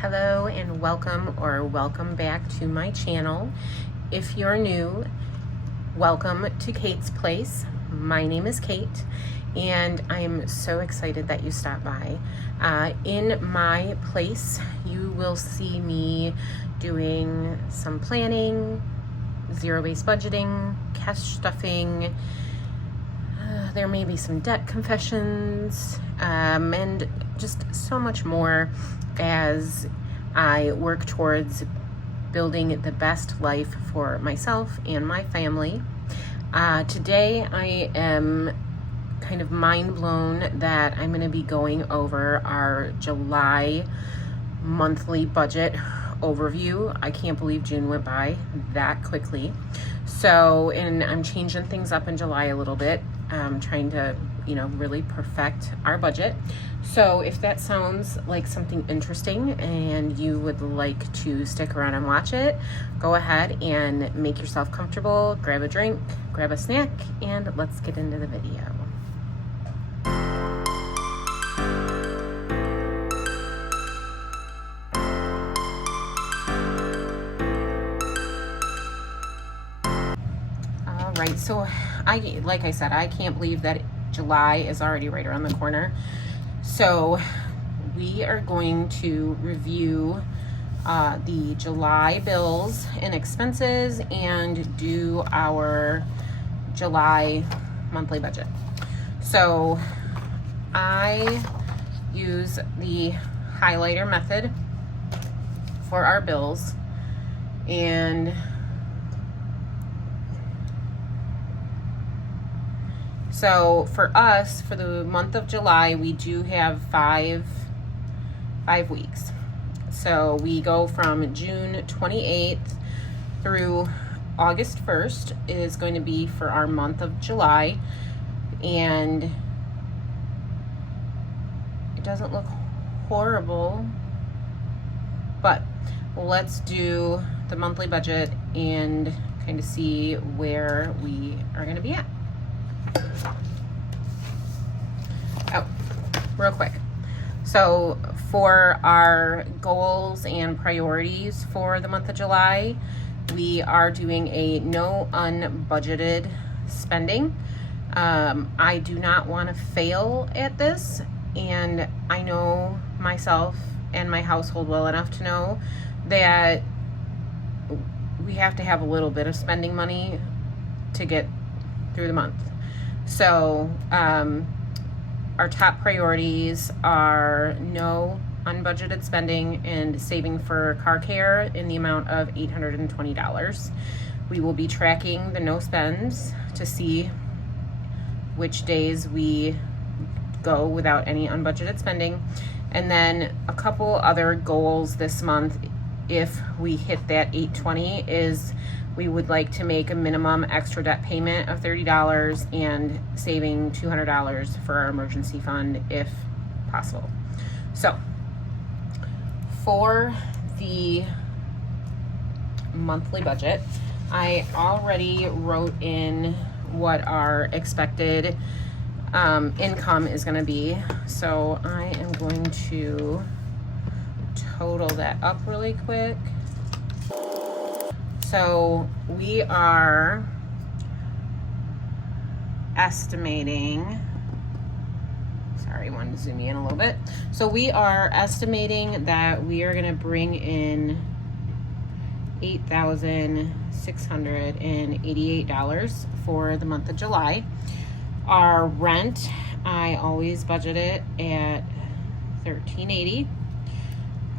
Hello and welcome back to my channel. If you're new, welcome to Kate's Place. My name is Kate and I am so excited that you stopped by. In my place, you will see me doing some planning, zero-based budgeting, cash stuffing. There may be some debt confessions, and just so much more as I work towards building the best life for myself and my family. Today I am kind of mind blown that I'm going to be going over our July monthly budget overview. I can't believe June went by that quickly. So, and I'm changing things up in July a little bit. Trying to, really perfect our budget. So if that sounds like something interesting and you would like to stick around and watch it, go ahead and make yourself comfortable, grab a drink, grab a snack, and let's get into the video. All right, so like I said, I can't believe that July is already right around the corner. So we are going to review the July bills and expenses and do our July monthly budget. So I use the highlighter method for our bills, and so for us, for the month of July, we do have five weeks. So we go from June 28th through August 1st is going to be for our month of July. And it doesn't look horrible, but let's do the monthly budget and kind of see where we are going to be at. Oh, real quick. So for our goals and priorities for the month of July, we are doing a no unbudgeted spending. I do not want to fail at this, and I know myself and my household well enough to know that we have to have a little bit of spending money to get through the month. So our top priorities are no unbudgeted spending and saving for car care in the amount of $820. We will be tracking the no spends to see which days we go without any unbudgeted spending. And then a couple other goals this month, if we hit that $820, is we would like to make a minimum extra debt payment of $30 and saving $200 for our emergency fund if possible. So for the monthly budget, I already wrote in what our expected income is going to be. So I am going to total that up really quick. So we are estimating, sorry, I wanted to zoom in a little bit. So we are estimating that we are going to bring in $8,688 for the month of July. Our rent, I always budget it at $1,380.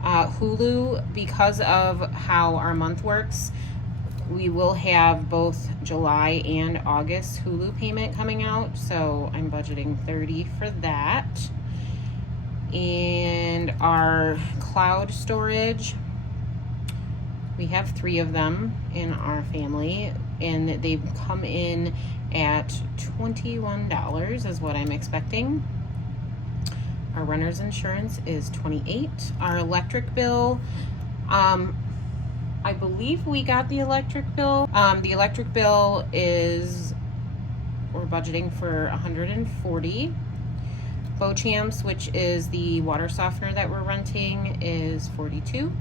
Hulu, because of how our month works, we will have both July and August Hulu payment coming out, so I'm budgeting $30 for that. And our cloud storage, we have 3 of them in our family, and they've come in at $21 is what I'm expecting. Our renter's insurance is $28. Our electric bill, I believe we got the electric bill. The electric bill is, we're budgeting for $140. Beauchamps, which is the water softener that we're renting, is $42.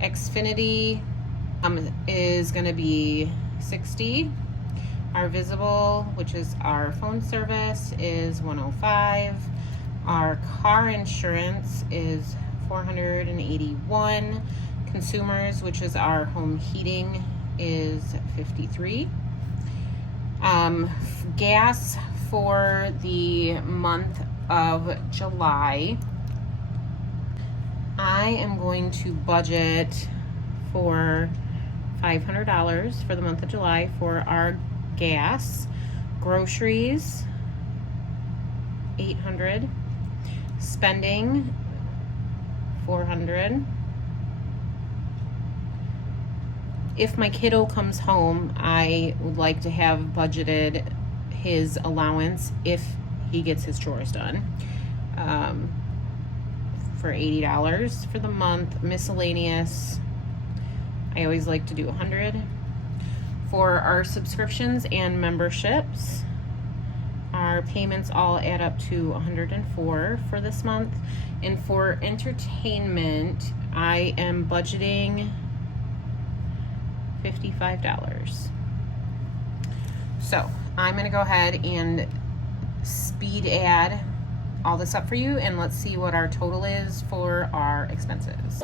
Xfinity is going to be $60. Our Visible, which is our phone service, is $105. Our car insurance is $481. Consumers, which is our home heating, is $53. Gas for the month of July, I am going to budget for $500 for the month of July for our gas. Groceries, $800. Spending, $400. If my kiddo comes home, I would like to have budgeted his allowance if he gets his chores done, for $80 for the month. Miscellaneous, I always like to do $100. For our subscriptions and memberships, our payments all add up to $104 for this month. And for entertainment, I am budgeting $55. So I'm going to go ahead and speed add all this up for you, and let's see what our total is for our expenses.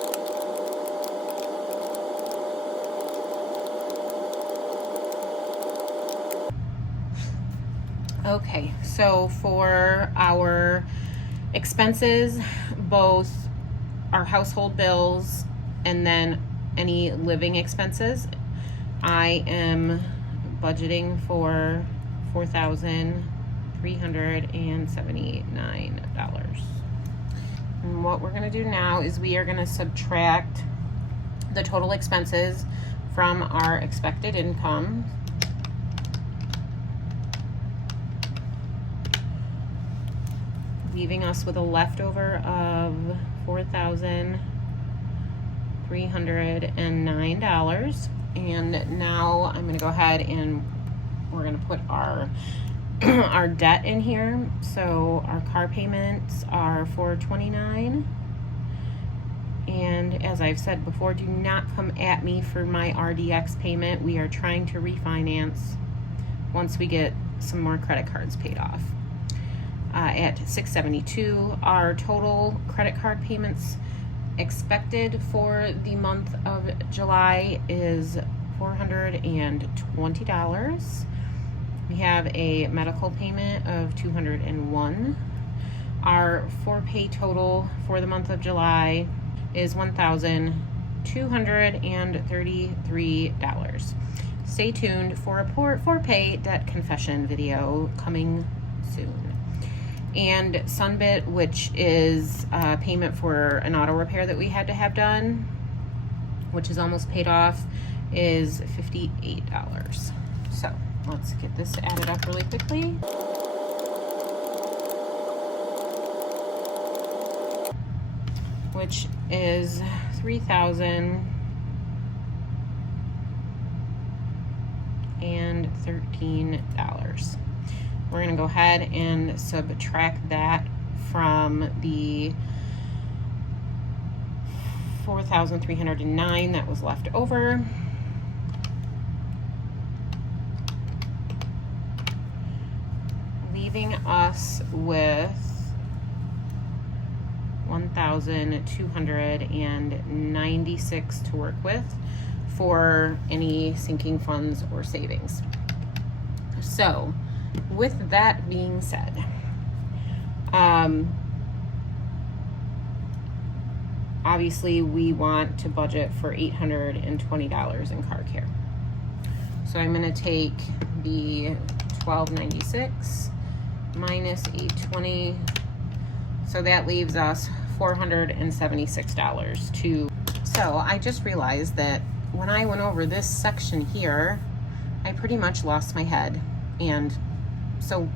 Okay, so for our expenses, both our household bills and then any living expenses, I am budgeting for $4,379. And what we're going to do now is we are going to subtract the total expenses from our expected income. Leaving us with a leftover of $4,309. And now I'm going to go ahead and we're going to put our our debt in here. So our car payments are $429. And as I've said before, do not come at me for my RDX payment. We are trying to refinance once we get some more credit cards paid off. At $672, our total credit card payments expected for the month of July is $420. We have a medical payment of $201. Our for-pay total for the month of July is $1,233. Stay tuned for a for-pay debt confession video coming soon. And Sunbit, which is a payment for an auto repair that we had to have done, which is almost paid off, is $58. So let's get this added up really quickly. Which is $3,013. We're going to go ahead and subtract that from the $4,309 that was left over. Leaving us with $1,296 to work with for any sinking funds or savings. So with that being said, obviously we want to budget for $820 in car care. So I'm going to take the $1,296 minus $820. So that leaves us $476 to. So I just realized that when I went over this section here, I pretty much lost my head. And so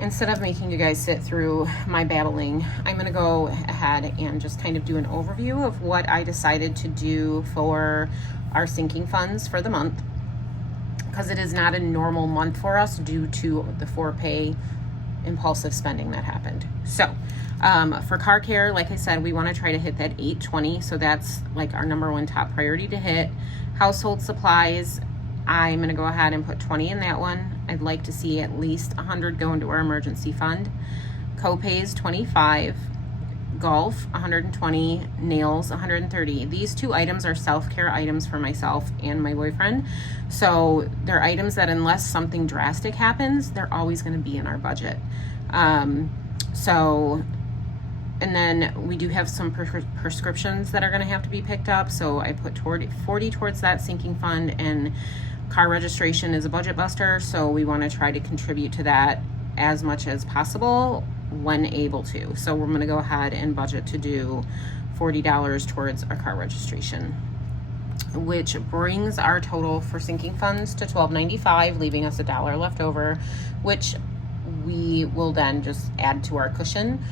instead of making you guys sit through my babbling, I'm going to go ahead and just kind of do an overview of what I decided to do for our sinking funds for the month, because it is not a normal month for us due to the for-pay impulsive spending that happened. So for car care, like I said, we want to try to hit that $820. So that's like our number one top priority to hit. Household supplies, I'm going to go ahead and put 20 in that one. I'd like to see at least 100 go into our emergency fund. Co-pays, 25. Golf, 120. Nails, 130. These two items are self-care items for myself and my boyfriend. So they're items that unless something drastic happens, they're always going to be in our budget. And then we do have some prescriptions that are going to have to be picked up. So I put 40 towards that sinking fund, and car registration is a budget buster. So we want to try to contribute to that as much as possible when able to. So we're going to go ahead and budget to do $40 towards our car registration, which brings our total for sinking funds to $12.95, leaving us $1 left over, which we will then just add to our cushion.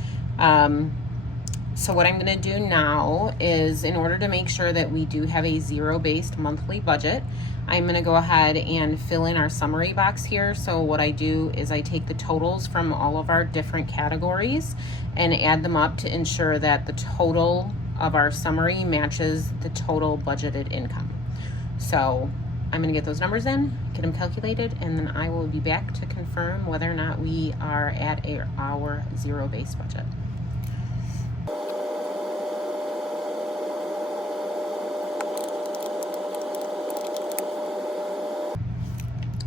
So what I'm going to do now is, in order to make sure that we do have a zero-based monthly budget, I'm going to go ahead and fill in our summary box here. So what I do is I take the totals from all of our different categories and add them up to ensure that the total of our summary matches the total budgeted income. So I'm going to get those numbers in, get them calculated, and then I will be back to confirm whether or not we are at our zero-based budget.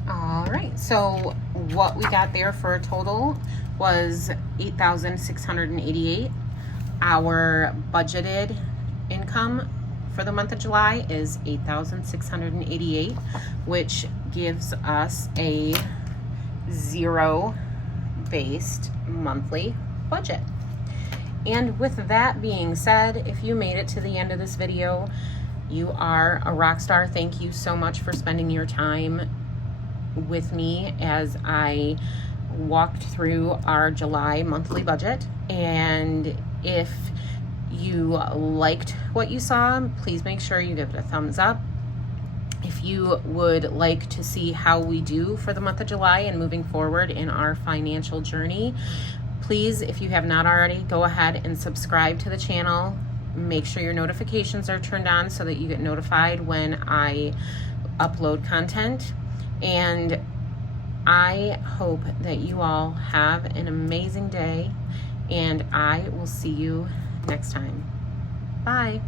All right, so what we got there for a total was $8,688. Our budgeted income for the month of July is $8,688, which gives us a zero-based monthly budget. And with that being said, if you made it to the end of this video, you are a rock star. Thank you so much for spending your time with me as I walked through our July monthly budget. And if you liked what you saw, please make sure you give it a thumbs up. If you would like to see how we do for the month of July and moving forward in our financial journey, please, if you have not already, go ahead and subscribe to the channel. Make sure your notifications are turned on so that you get notified when I upload content. And I hope that you all have an amazing day, and I will see you next time. Bye.